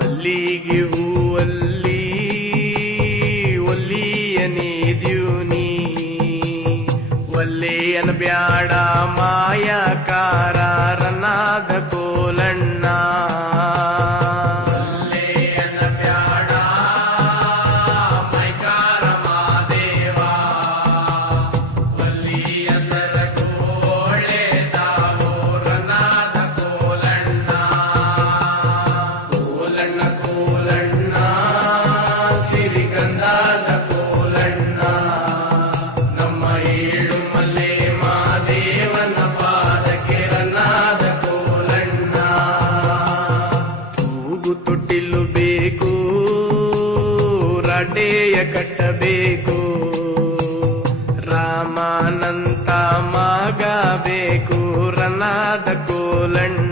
ಮಲ್ಲಿಗೆ ಹೂವಲ್ಲಿ ಒಲ್ಲಿಯನೇ ದ್ಯೂನಿ ಒಲ್ಲೆಯನ ಬ್ಯಾಡ ಮಾಯಕಾರ ರನ್ನಾದ ಕೋಲಣ್ಣ ತೊಟ್ಟಿಲು ಬೇಕು ರಾಟೆಯ ಕಟ್ಟಬೇಕು ರಾಮಾನಂತ ಮಗ ಬೇಕು ರನ್ನಾದ ಕೋಲಣ್ಣ